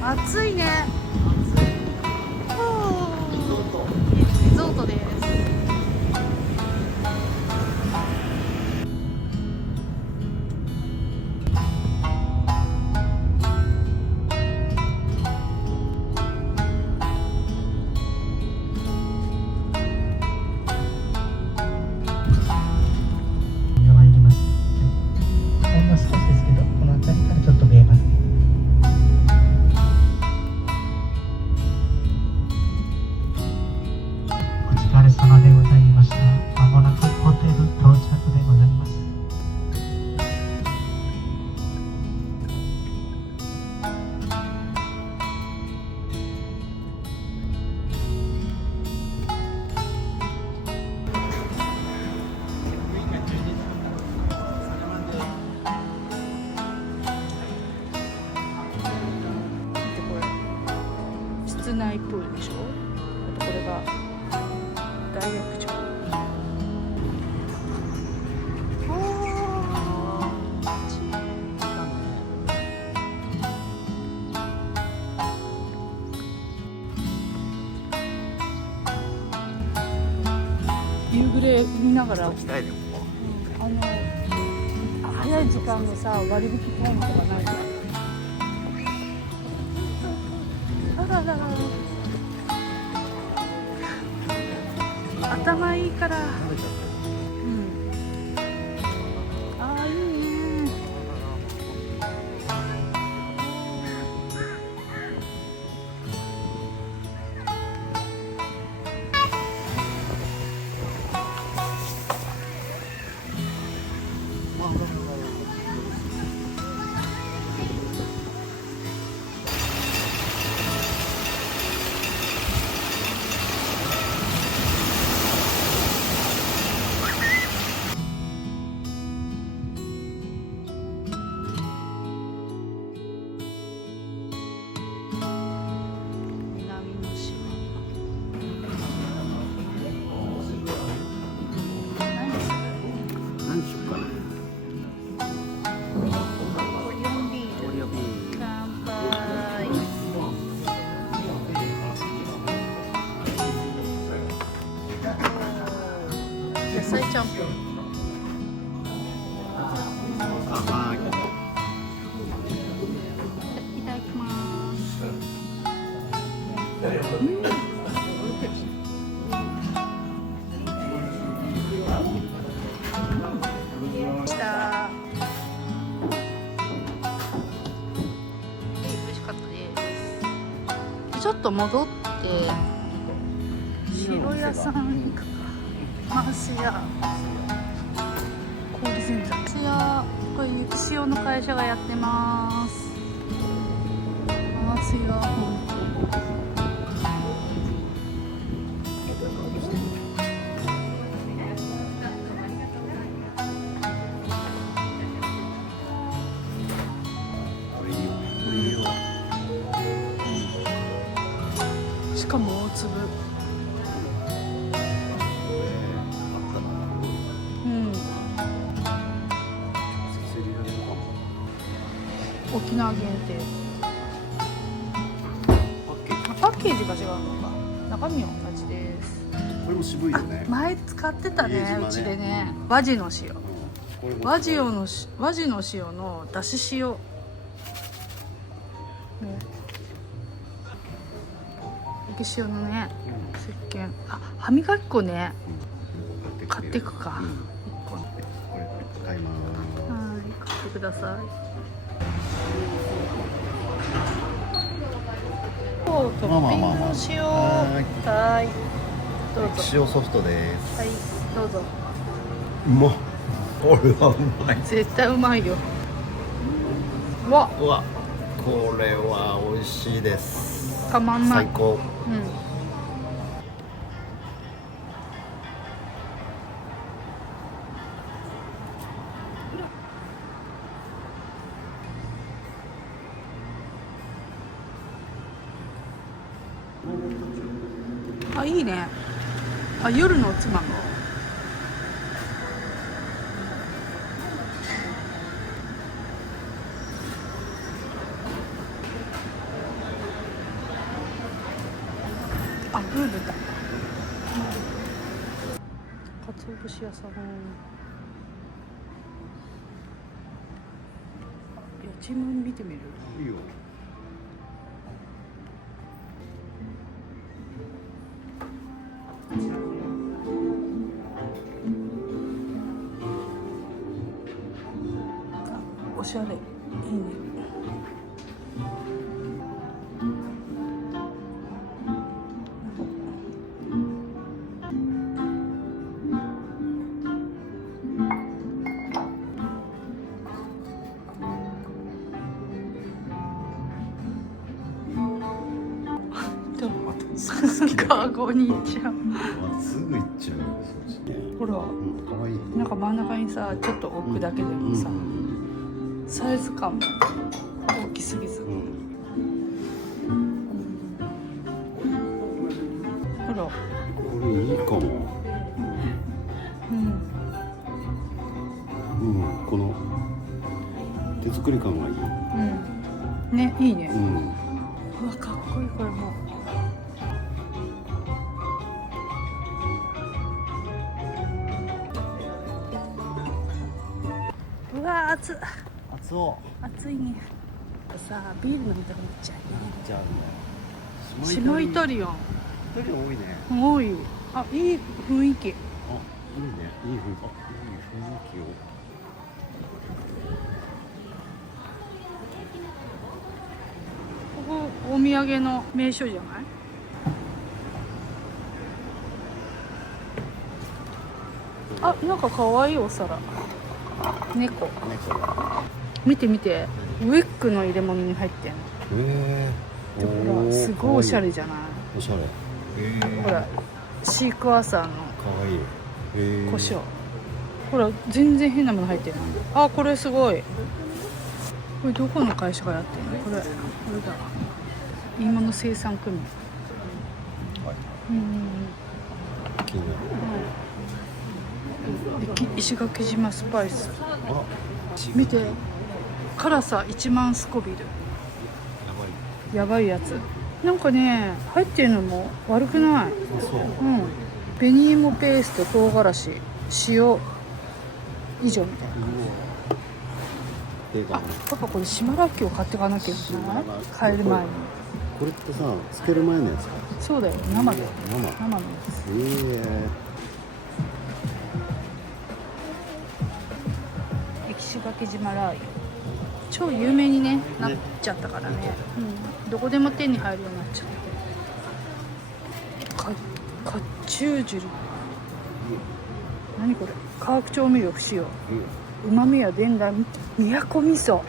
暑いね。リゾートです。室内プールでしょ。あとこれが大浴場。夕暮れ見ながら、早い時間のさ割引タイムとかないか。あららら、頭いいから。うん。ああ、いいね。野菜ちゃんぽん。いただきます。美味しかったです。ちょっと戻って白屋さん行くか。マースやコールセンター。マースやこれ雪塩の会社がやってます。マースやしかも大粒。沖縄限定。パッケージが違うのか。中身は同じです。これも渋いよね。前使ってたね、うちでね。和地の塩。和地の塩のだし塩。雪塩のね、石鹸。歯磨き粉ね。買っていくか。1個。これ買います。はい、買ってください。トッピングの塩。はい。どうぞ。塩ソフトです。はい、どうぞ。もう、これはうまい。絶対うまいよ。うわ、これは美味しいです。たまんない。最高。いいね。夜のおつまみ。豚かつお節屋さん。やちむん見てみる？いいよ。おしゃれ、いいね。カゴに行っちゃう。すぐ行っちゃう。ほら、可愛い。なんか真ん中にさ、ちょっと置くだけでもさ、サイズ感も大きすぎず。ほら、これいいかも。この手作り感がいい。ね、いいね。うわ、かっこいいこれも。うわ、熱っ。熱そう。熱いね。さあ、ビール飲みたくなっちゃうね。じゃあ下イタリアン。多いね。多い。あ、いい雰囲気。あ、いいね。いい雰囲気。いい雰囲気を。ここお土産の名所じゃない？あ、なんか可愛いお皿。猫。見て見て。ウィッグの入れ物に入ってんの。ほら、すごいおしゃれじゃない？おしゃれ。ほら、シークワーサーの可愛い。胡椒。ほら、全然変なもの入ってる。あ、これすごい。これどこの会社がやってるの？これだ。いいもの生産組合。気になる。石垣島スパイス。見て。辛さ1万スコビル。やばいやつ。なんかね、入ってるのも悪くない。紅芋ペースト、唐辛子、塩以上みたいな。あ、パパこれ島らっきょう買っていかなきゃいけない？買える前に。これってさ、漬ける前のやつか？そうだよ、生で。生のやつ。石垣島ラー油。超有名に、ね、なっちゃったからね。どこでも手に入るようになっちゃって。カッチュージュル。何これ？化学調味料不使用。旨味や伝来宮古味噌。こ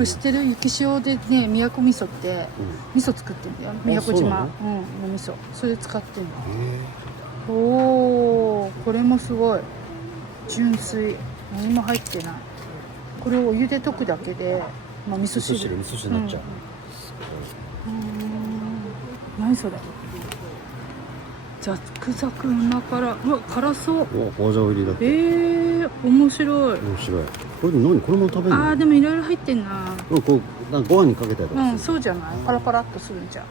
れ知ってる？雪塩でね、宮古味噌って、味噌作ってんだよ。宮古島の味噌。それ使ってんの。おお、これもすごい。純粋。何も入ってない。これをお湯で溶くだけで、まあ、味噌汁になっちゃう。何それ？ザクザク旨辛。うわ、辛そう。ホアジャオ入りだって。面白い。面白い。これ何？これも食べるの？ああ、でもいろいろ入ってんな。こうなんかご飯にかけたりとか。そうじゃない？パラパラっとするんじゃん。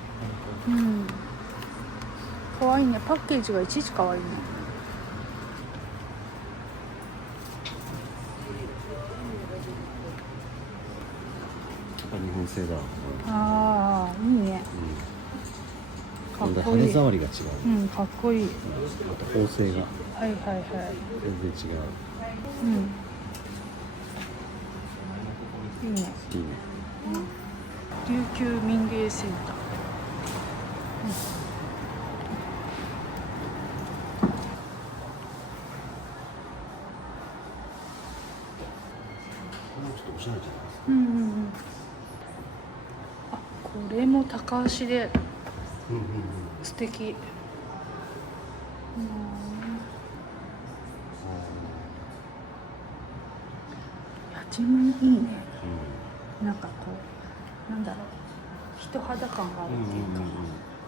可愛いね。パッケージがいちいち可愛いね。日本製だ。ああ、いいね。かっこいい。肌触りが違う。かっこいい。あと縫製が。はいはいはい。全然違う。いいね。いいね。琉球民芸センター。ちょっとおしゃれじゃないですか。あ、これも高足で素敵。やちむんいいね。なんかこう、なんだろう、人肌感があるっていうか。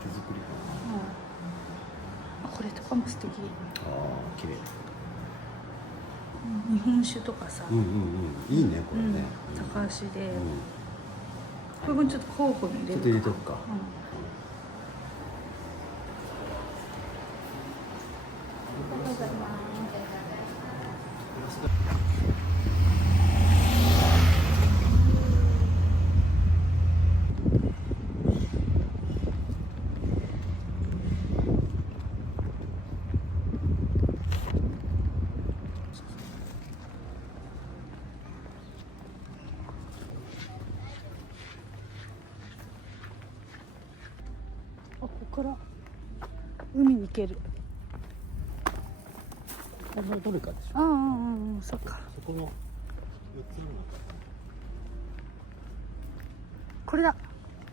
手作り感。これとかも素敵。綺麗。日本酒とかさ。いいね、これね。高足で。これもちょっと候補に入れるか。ちょっと入れとくか。から海に行ける。これどれかでしょ。ああ、うんうん、そっか。そこの4つの中。これだ。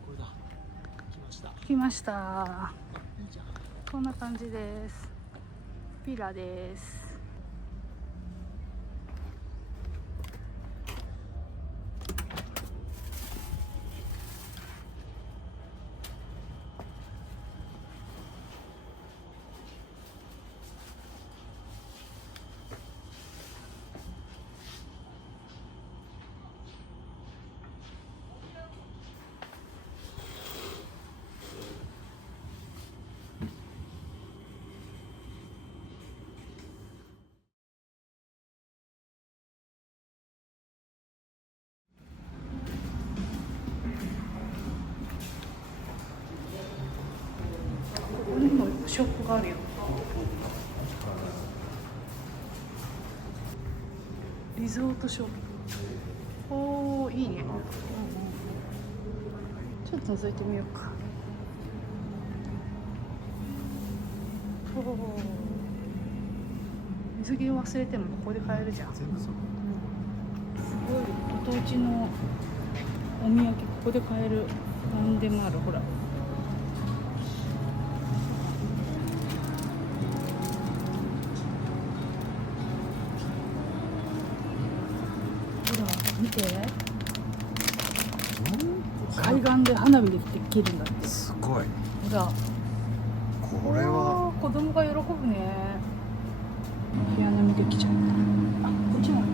これだ。来ました。来ました。いいじゃん。こんな感じです。ビラです。ここにもショップがあるよ。リゾートショップ。おお、いいね。ちょっと覗いてみようか。おお。水着を忘れてもここで買えるじゃん。全部そう。すごいご当地のお土産ここで買える。何でもある。ほら。見て、海岸で花火できるんだって。すごい。ほら、これは子供が喜ぶね。ピアノ見できちゃった。あ、こっちなの。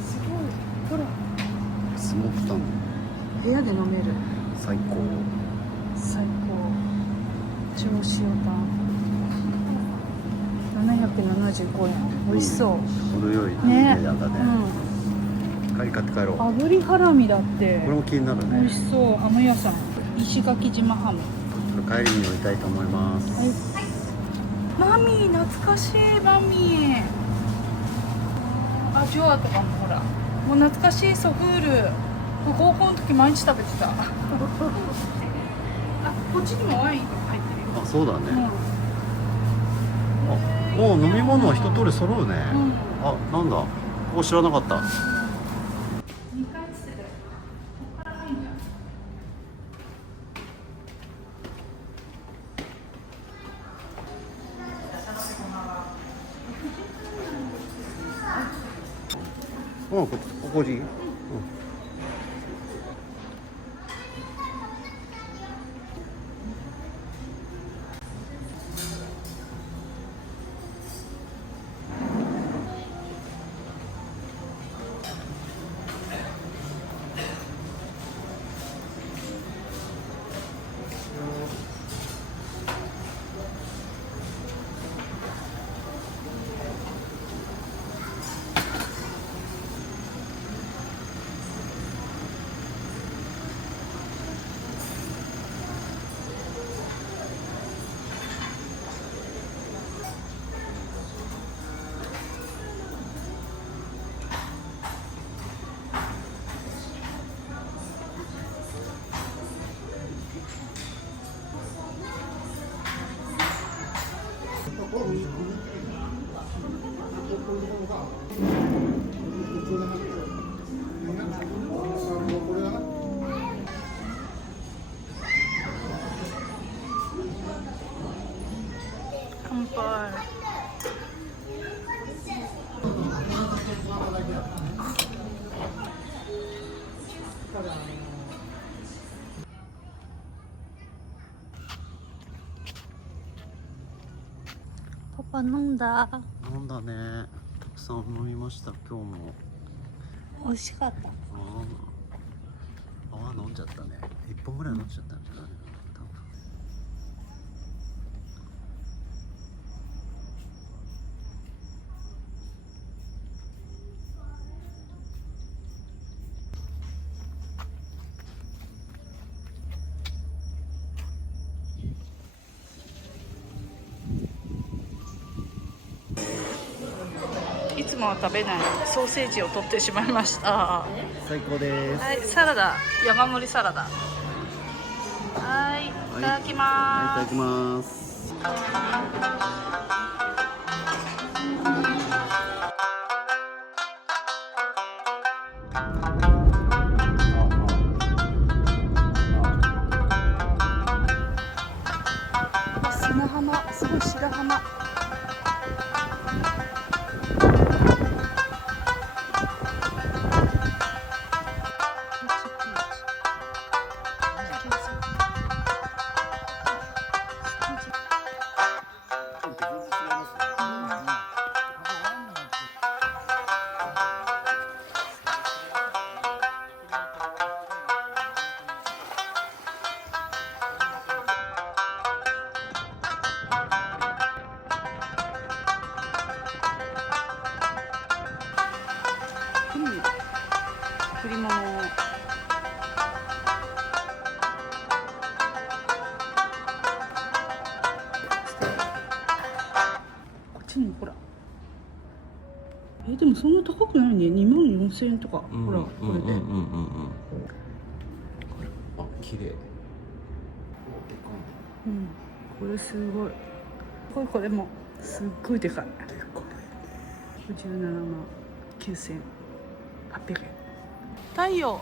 すごい。ほら、スモークタン部屋で飲める。最高。最高。超塩タン。775円。美味しそう。程よいね。値段だね。うん。帰り買って帰ろう。炙りハラミだって。これも気になるね。美味しそう。ハム屋さん。石垣島ハム。これ帰りに寄りたいと思います。はい。マミー、懐かしいマミー。あ、ジョアとかもほら。もう懐かしいソフール。高校の時毎日食べてた。あ、こっちにもワインとか入ってるよ。あ、そうだね。うん、あ、もう飲み物は一通り揃うね。うん、あ、なんだ。お、知らなかった。2階つってたよ。ここから入んじゃん。うん、ここでいい。うん。乾杯。パパ飲んだ。飲んだね。たくさん飲みました今日も。美味しかった。飲んじゃったね。1本ぐらい飲んじゃったんじゃないの、多分。いつもは食べないソーセージを取ってしまいました。最高です。はい、サラダ、山盛りサラダ。はい、いただきはい、いただきます。ます。砂浜、すごい白浜。贈り物を。こっちにほら。でもそんな高くないね。24,000円とか。ほら、これで。あ、綺麗。うん、これすごい。これもすっごいでかい。17万9800円。太陽。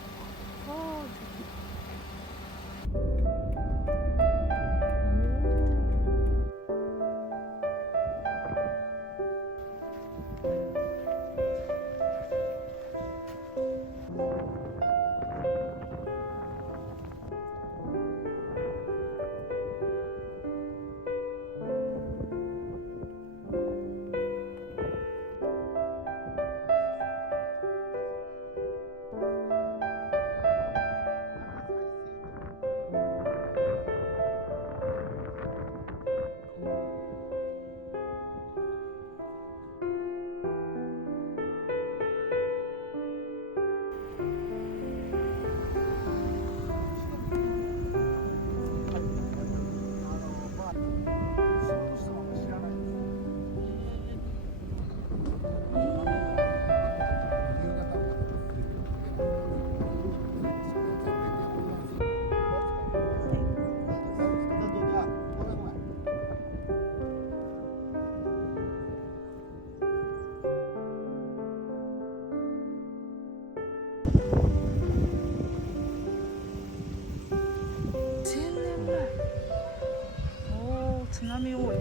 津波多い。こ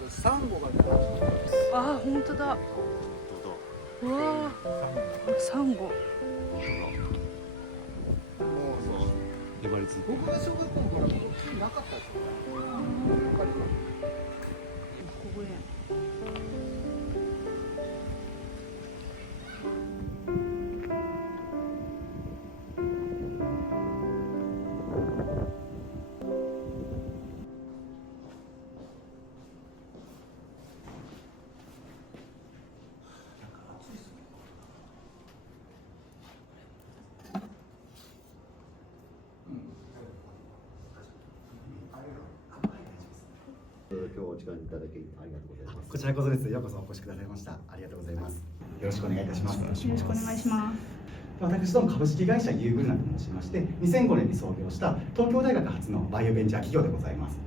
れサンゴがね。あ、本当だ。うわー、サンゴ。粘りついてる。僕が小学校の頃、木なかったですよ。ここへ。今日お時間いただきありがとうございます。こちらこそです。ようこそお越しくださいました。ありがとうございます。よろしくお願いいたします。よろしくお願いします。私ども株式会社ユーグルナと申しまして、2005年に創業した東京大学発のバイオベンチャー企業でございます。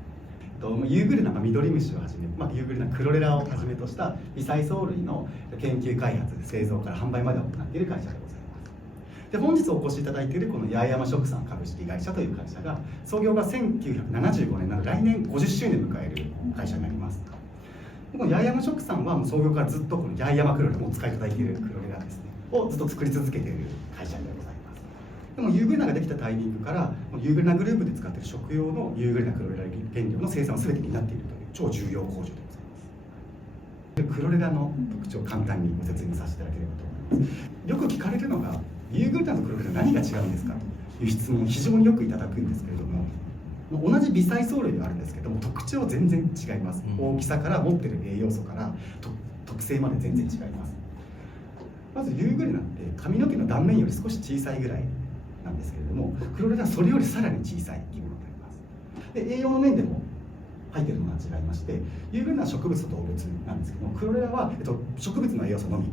ユーグルナ、ミドリムシをはじめ、ユーグルナクロレラをはじめとした微細藻類の研究開発、製造から販売まで行っている会社でございます。で、本日お越しいただいているこの八重山食産株式会社という会社が創業が1975年なので来年50周年を迎える会社になります。この八重山食産はもう創業からずっとこの八重山クロレラをお使いいただいているクロレラですねをずっと作り続けている会社でございます。でもユーグルナができたタイミングからユーグルナグループで使っている食用のユーグルナクロレラ原料の生産を全て担っているという超重要工場でございます。クロレラの特徴を簡単にご説明させていただければと思います。よく聞かれるのがユーグルナとクロレラ何が違うんですかという質問を非常によくいただくんですけれども、同じ微細藻類ではあるんですけども特徴は全然違います。大きさから持っている栄養素から特性まで全然違います。まずユーグルナって髪の毛の断面より少し小さいぐらいなんですけれども、クロレラはそれよりさらに小さい生き物になります。で、栄養の面でも入っているものは違いまして、ユーグルナは植物と動物なんですけども、クロレラは、植物の栄養素のみ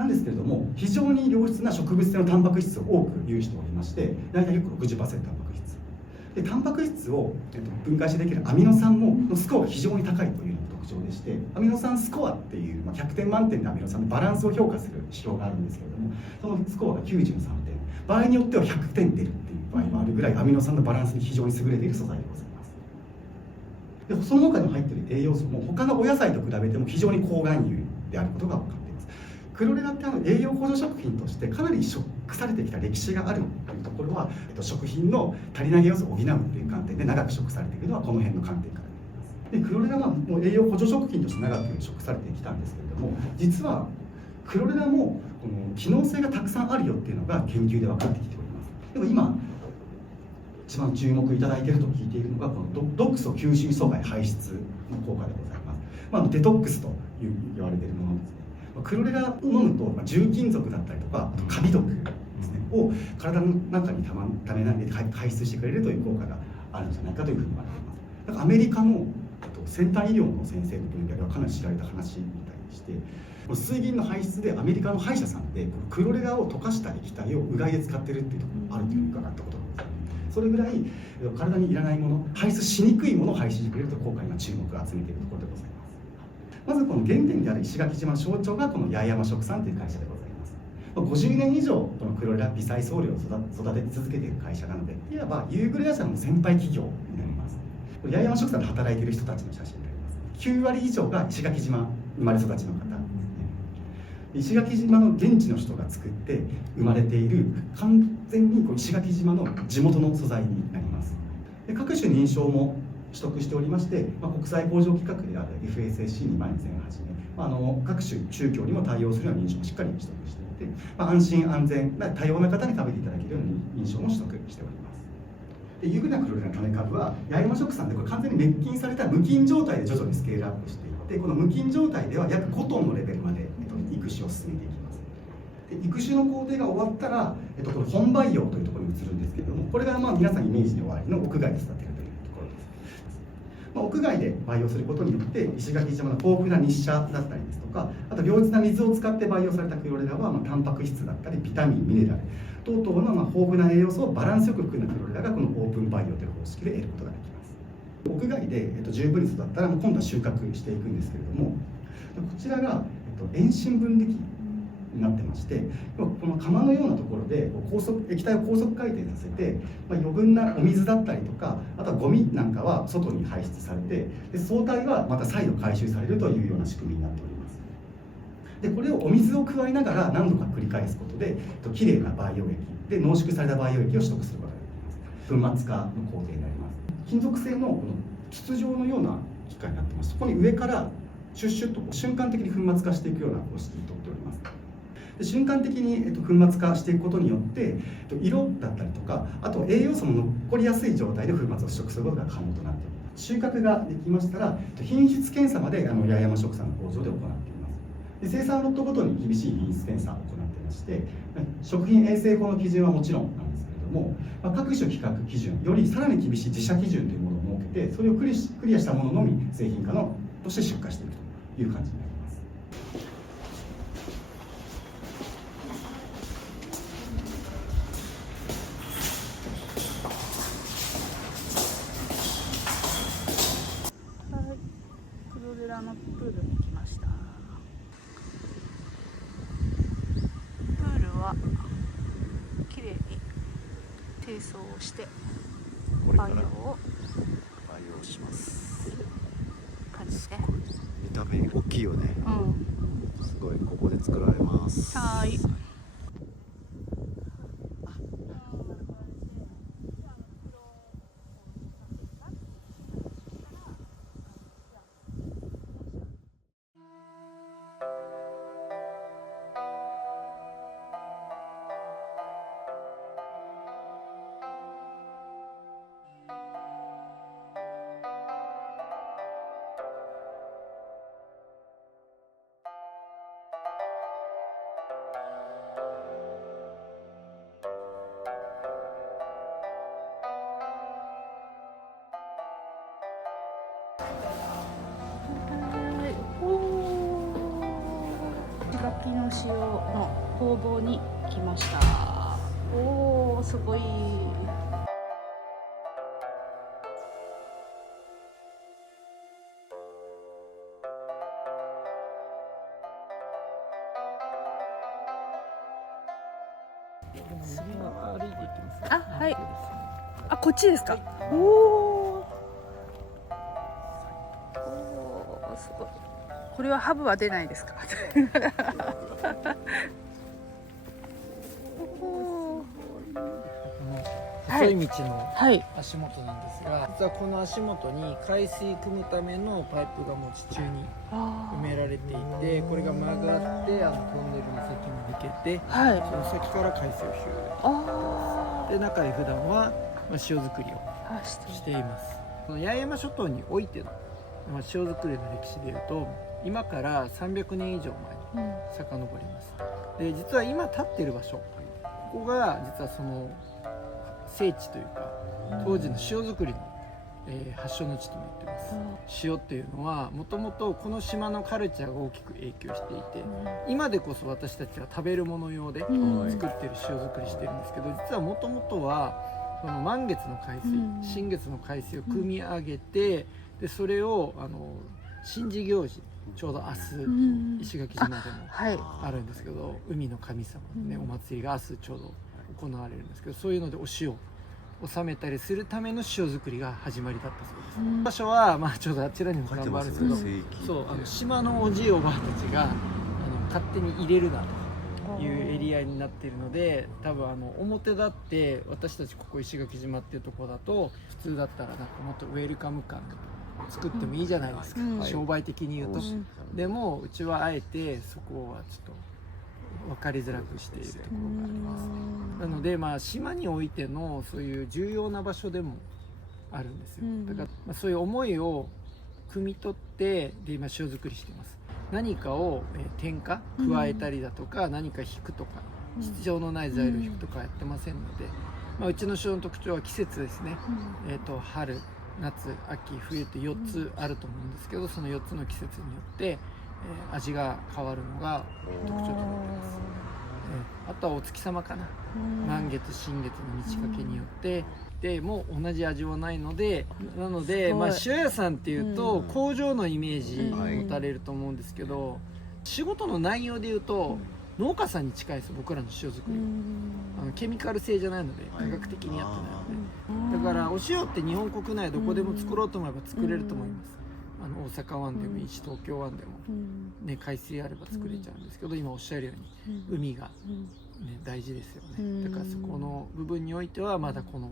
なんですけれども、非常に良質な植物性のタンパク質を多く有しておりまして、大体約 60% タンパク質で、タンパク質を分解してできるアミノ酸のスコアが非常に高いというのが特徴でして、アミノ酸スコアっていう100点満点でアミノ酸のバランスを評価する指標があるんですけれども、そのスコアが93点、場合によっては100点出るっていう場合もあるぐらい、アミノ酸のバランスに非常に優れている素材でございます。でその他に入っている栄養素も他のお野菜と比べても非常に高含有であることが分かっています。クロレラって栄養補助食品としてかなり食されてきた歴史があるというところは、食品の足りない栄養素を補うという観点で長く食されているのはこの辺の観点からになります。でクロレラはもう栄養補助食品として長く食されてきたんですけれども、実はクロレラもこの機能性がたくさんあるよっていうのが研究で分かってきております。でも今一番注目いただいていると聞いているのがこの毒素吸収阻害排出の効果でございます。デトックスと言われているものですね。クロレラを飲むと重金属だったりとかカビ毒ですねを体の中にためないで排出してくれるという効果があるんじゃないかというふうに言われています。だからアメリカの先端医療の先生の分野ではかなり知られた話みたいでして、水銀の排出でアメリカの歯医者さんでクロレラを溶かした液体をうがいで使ってるっていうところがあるという伺ったことがあります。それぐらい体にいらないもの、排出しにくいものを排出してくれるという効果に注目を集めているところでございます。まずこの原点である石垣島の象徴がこの八重山食産という会社でございます。50年以上このクロレラ微細藻類を育て続けている会社なので、いわばユーグレア社の先輩企業になります。八重山食産で働いている人たちの写真になります。9割以上が石垣島生まれ育ちの方ですね。石垣島の現地の人が作って生まれている完全に石垣島の地元の素材になります。で各種認証も取得しておりまして、国際工場規格である FSSC2 万2000をはじめ、各種中京にも対応するような認証もしっかり取得していて、安心安全な多様な方に食べていただけるような認証も取得しております。でユグナクロレラの種株は八重山食産でこれ完全に滅菌された無菌状態で徐々にスケールアップしていって、この無菌状態では約5トンのレベルまで育種を進めていきます。で育種の工程が終わったら、この本培養というところに移るんですけれども、これが皆さんイメージにおありの屋外で育てるというところです。屋外で培養することによって石垣島の豊富な日射だったりですとか、あと良質な水を使って培養されたクロレラは、タンパク質だったりビタミンミネラル等々の豊富な栄養素をバランスよく含んだクロレラがこのオープン培養という方式で得ることができます。屋外で、十分に育ったら今度は収穫していくんですけれども、こちらが、遠心分離器になってまして、この釜のようなところで液体を高速回転させて、余分なお水だったりとか、あとはゴミなんかは外に排出されて、で総体はまた再度回収されるというような仕組みになっております。でこれをお水を加えながら何度か繰り返すことできれいな培養液で濃縮された培養液を取得することができます。粉末化の工程になります。金属製のこの筒状のような機械になってます。そこに上からシュッシュッと瞬間的に粉末化していくような方式にとっております。で瞬間的に粉末化していくことによって色だったりとか、あと栄養素も残りやすい状態で粉末を取得することが可能となっております。収穫ができましたら品質検査まで八重山食産の工場で行っています。で生産ロットごとに厳しい品質検査を行っていまして、食品衛生法の基準はもちろんなんですけれども、各種規格基準よりさらに厳しい自社基準というものを設けて、それをクリアしたもののみ製品化として出荷しているという感じになります。はい、クロレラのプールに来ました。プールはきれいに清掃をしてこれから培養を培養します。感じで、見た目大きいよね。すごい、ここで作られます。はい。きの塩の工房に来ました。おー、すごい。あ、はい。あ、こっちですか。おお。おお、すごい。これはハブは出ないですか。細い道のはい。足元なんですが、実はこの足元に海水汲むためのパイプがもう地中にあ埋められていて、これが曲がってトンネルの先に抜けて、あ。はい。その先から海水をヒュあーで中で普段は塩作りをあ。してしています。この八重山諸島においての塩作りの歴史でいうと、今から300年以上前に遡ります。で、実は今立っている場所、ここが実はその聖地というか当時の塩作りの、発祥の地となっています。塩っていうのはもともとこの島のカルチャーが大きく影響していて、今でこそ私たちは食べるもの用で作っている塩作りしてるんですけど、実はもともとはその満月の海水、新月の海水を汲み上げて、でそれを神事行事、ちょうど明日石垣島でもあるんですけど、海の神様のねお祭りが明日ちょうど行われるんですけど、そういうのでお塩を納めたりするための塩作りが始まりだったそうです。場所はちょうどあちらにも看板あるんですけど、そう島のおじいおばあたちが勝手に入れるなというエリアになっているので、多分表だって私たちここ石垣島っていうところだと普通だったらなんかもっとウェルカム感作ってもいいじゃないですか、商売的に言うと。でもうちはあえてそこはちょっと分かりづらくしているところがあります。なので島においてのそういう重要な場所でもあるんですよ。だからそういう思いを汲み取ってで今塩作りしています。何かを添加加えたりだとか、何か引くとか必要のない材料を引くとかやってませんので、うちの塩の特徴は季節ですね。春、夏、秋、冬って4つあると思うんですけど、その4つの季節によって味が変わるのが特徴となっています。あとはお月様かな、満月新月の満ち欠けによってでもう同じ味はないので、なので塩屋さんっていうと工場のイメージ持たれると思うんですけど、仕事の内容でいうと農家さんに近いです。僕らの塩作りはケミカル性じゃないので科学的にやってないので、だからお塩って日本国内どこでも作ろうと思えば作れると思います。大阪湾でもいいし東京湾でも、海水あれば作れちゃうんですけど、今おっしゃるように海が、大事ですよね。だからそこの部分においてはまだこの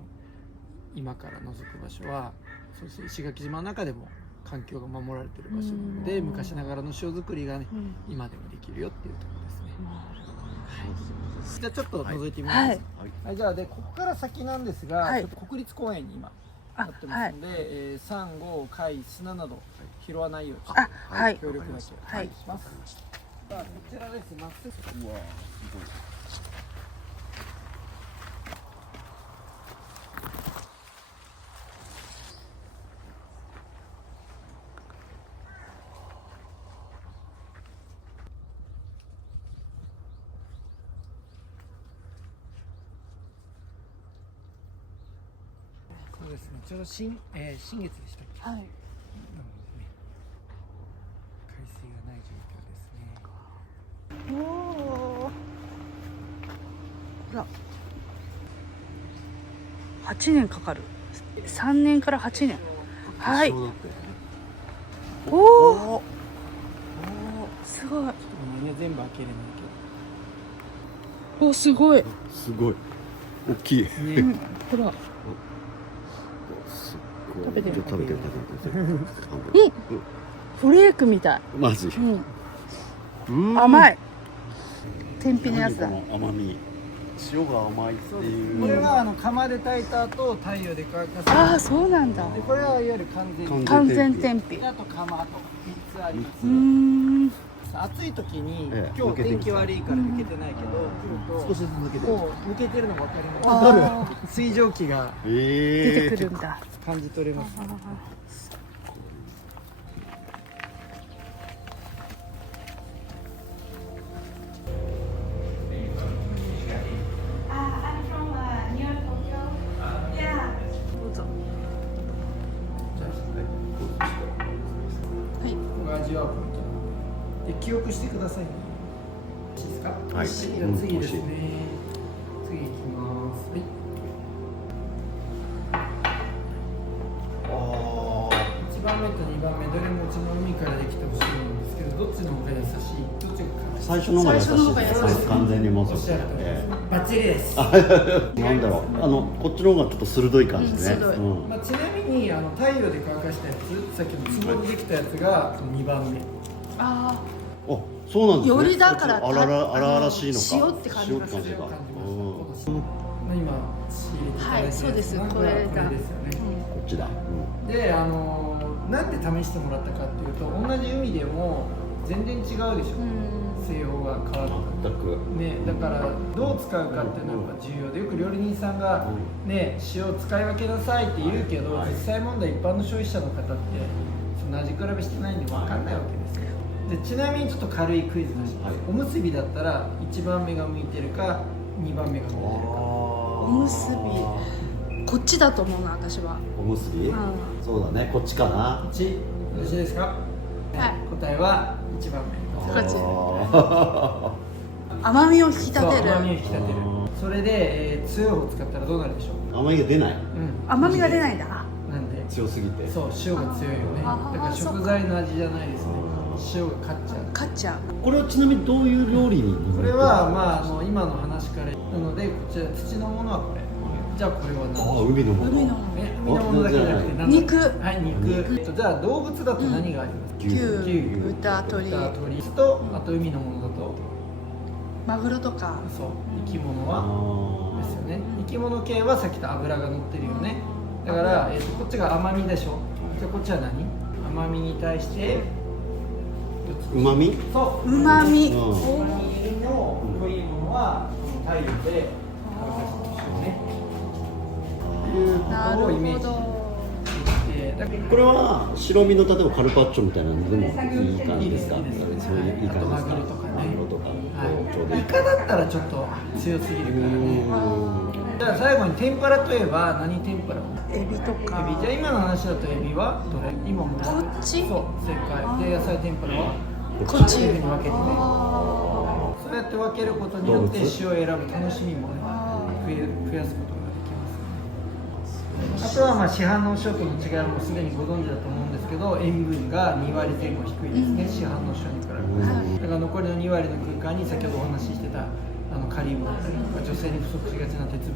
今から覗く場所はそうですね、石垣島の中でも環境が守られている場所なので、昔ながらの塩作りがね、今でもできるよっていうところですね。じゃあちょっと覗いてみます。じゃあここから先なんですが、ちょっと国立公園に今なってますので、サンゴ、貝、砂など拾わないように協力だけお願いします。こちらです。まっすぐ。うわ、すごい。そうですね。ちょうど新月でしたっけ？はい。なのでね、海水がない状況ですね。おお。ほら。8年かかる。3年から8年。はい。おお。すごい。ね、全部開けれないけど。お、すごい。すごい。大きい。ね、ほら。食べてる。食べてる。フレークみたい。マジ。甘い。天日のやつだ。甘み。塩が甘いっていう。これは釜で炊いた後太陽で乾かす。ああ、そうなんだ。でこれはいわゆる完全天日。あと釜と3つあります。暑い時に、今日天気悪いから抜けてないけど、来ると少しずつ抜けてる。こう抜けてるのが分かります。水蒸気が出てくるんだ。感じ取れます。記憶してくださいね。いいですか？はいじゃあ次ですね。次いきます。はい。1番目と2番目どれもうちの海からできたお塩なんですけど、どっちの方が優しい？どっちが最初の方が優しいですね。完全にもうおっしゃるとりです。バッチリです。なんだろう、こっちの方がちょっと鋭い感じね。鋭いうんまあ、ちなみに太陽で乾かしたやつ、さっきの壺でできたやつが2番目。ああ、そうなんですね。よりだからあらら荒々しいのか。塩って感じがする塩って感じか。今仕入れていただいてるやつはいそうですがこれだですよね。こっちだ。でなんで試してもらったかっていうと、同じ海でも全然違うでしょ、西洋が変わる全く。ね、だからどう使うかっていうのがやっぱ重要で、よく料理人さんが、ね、塩使い分けなさいって言うけど、実際問題一般の消費者の方ってその味比べしてないんで分かんないわけですよ。でちなみにちょっと軽いクイズ出します、おむすびだったら1番目が向いてるか2番目が向いてるか。おむすびこっちだと思うな私は。おむすび？そうだね、こっちかな。こっちよろしいですか？はい答えは1番目。こっち甘みを引き立てる。甘みを引き立てる。それで、強い方を使ったらどうなるでしょう？甘みが出ない。甘みが出ないんだ。なんで強すぎて。そう、塩が強いよね。だから食材の味じゃないですね。塩が勝っちゃう。勝っちゃう。これはちなみにどういう料理に？これはまあ今の話からなので、こちら土のものはこれ。じゃあこれは何でしょう？海のもの。海の海のものだけじゃなくて何？肉。はい、肉。じゃあ動物だと何があります？牛、豚、鳥、鳥と、あと海のものだとマグロとか。そう、生き物はですよね。生き物系はさっきと脂が乗ってるよね。だから、こっちが甘みでしょ。じゃあこっちは何？甘みに対して旨味？そう。旨味。旨味の濃いものは太陽で乾かしてほしいね。いうことをイメージして。これは白身の例えばカルパッチョみたいなのでもいい感じですか？そういういい感じですか？マグロとかね。マグロとか。ちょうどいい。イカだったらちょっと強すぎるからね。じゃあ最後に天ぷらといえば何天ぷら？エビとか。エビ。じゃあ今の話だとエビはどれ？今もこっち？そう、正解。で野菜天ぷらはこっち。こういうふうに分けてね。そうやって分けることによって塩を選ぶ楽しみもね増やすことができます。あとはまあ市販のお塩との違いはもうすでにご存知だと思うんですけど、塩分が2割前後低いですね、市販のお塩に比べて。だから残りの2割の空間に先ほどお話ししてたカリウムだったりとか、女性に不足しがちな鉄分、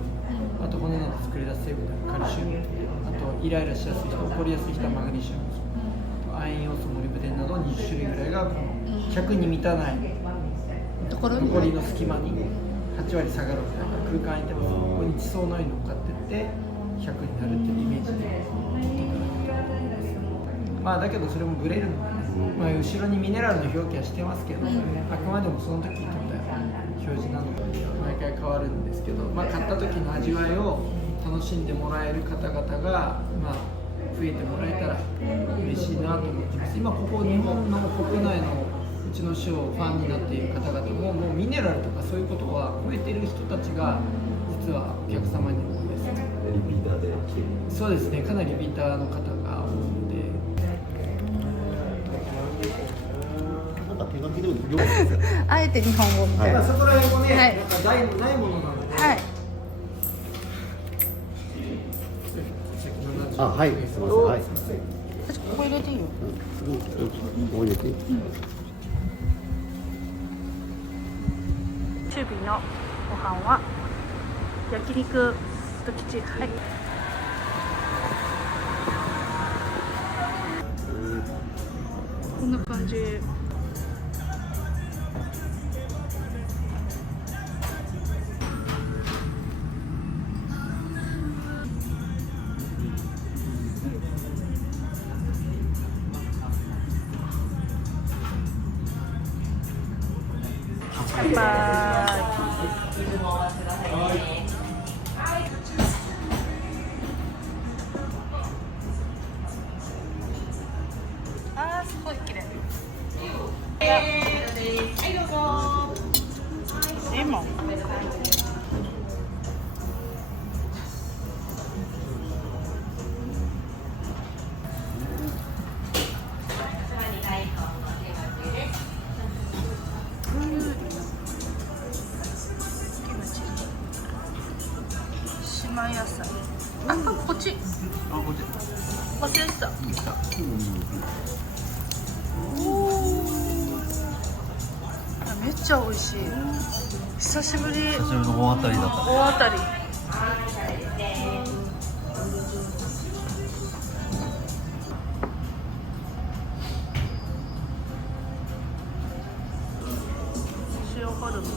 あと骨など作り出す成分であるカルシウム、あとイライラしやすい人、怒りやすい人はマグネシウム、亜鉛要素モリブデンなど20種類ぐらいがこの100に満たない残りの隙間に8割下がるみたいな空間にいても、ここに地層のように乗っかっていって100になるっていうイメージでまあだけどそれもブレるので、まあ、後ろにミネラルの表記はしてますけど、あくまでもその時に撮った表示なので毎回変わるんですけど、まあ、買った時の味わいを楽しんでもらえる方々が、まあ、増えてもらえたら嬉しいなと思ってます。今ここ日本の国内のうちの塩ファンになっている方々ももうミネラルとかそういうことは超えてる人たちが実はお客様に多いです。リピーターで来てる。そうですね、かなりリピーターの方が多いので。なんか手書きでもあえて日本語みたいな。まあそこら辺もね、はいなんかないものなので。はい。あ、はい、すみません。はい。ここ入れていいよ。ここ入れていい？中火のご飯は焼肉ときち、はい。こんな感じ。乾杯。あー、すごい綺麗。はいどうぞ。レモン。今野菜。あ、こっち。あ、こっち。忘れてた。おお。めっちゃ美味しい。久しぶり。久しぶりの大当たりだった。大当たり。塩ホルモン。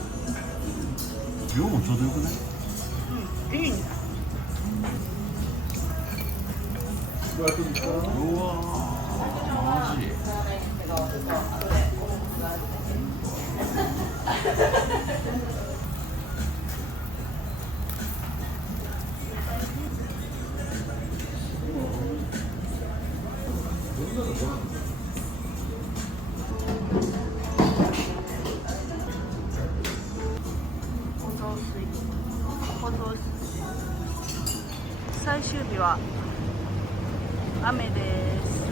量もちょうどよくない？うん、いいね。うわマジ。最終日は雨です。